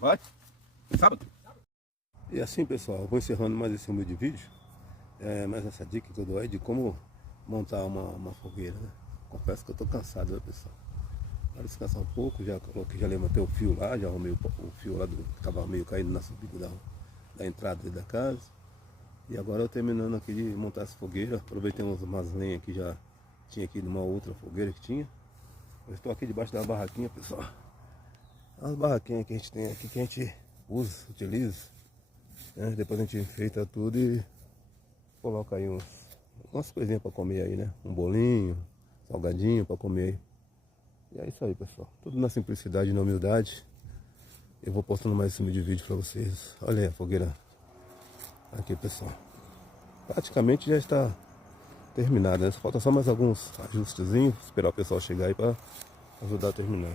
Vai. Sábado. E assim, pessoal, eu vou encerrando mais esse humilde vídeo. Mais essa dica que eu dou aí de como montar uma fogueira, né? Confesso que eu tô cansado, né, pessoal? Para descansar um pouco, já coloquei, já levantei o fio lá, já arrumei o fio lá que tava meio caindo na subida da entrada da casa. E agora eu terminando aqui de montar essa fogueira. Aproveitei umas lenhas que já tinha aqui numa outra fogueira que tinha. Eu estou aqui debaixo da barraquinha, pessoal. As barraquinhas que a gente tem aqui, que a gente usa, utiliza, né? Depois a gente enfeita tudo e coloca aí umas coisinhas para comer aí, né? Um bolinho, salgadinho para comer aí. E é isso aí, pessoal. Tudo na simplicidade e na humildade. Eu vou postando mais esse vídeo para vocês. Olha aí a fogueira aqui, pessoal. Praticamente já está terminada, né? Só falta só mais alguns ajustezinhos. Esperar o pessoal chegar aí para ajudar a terminar.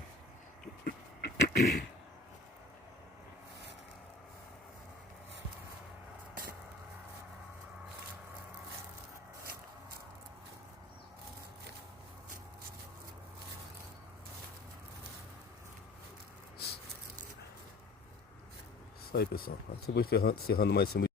Isso aí, pessoal. Agora eu vou encerrando mais esse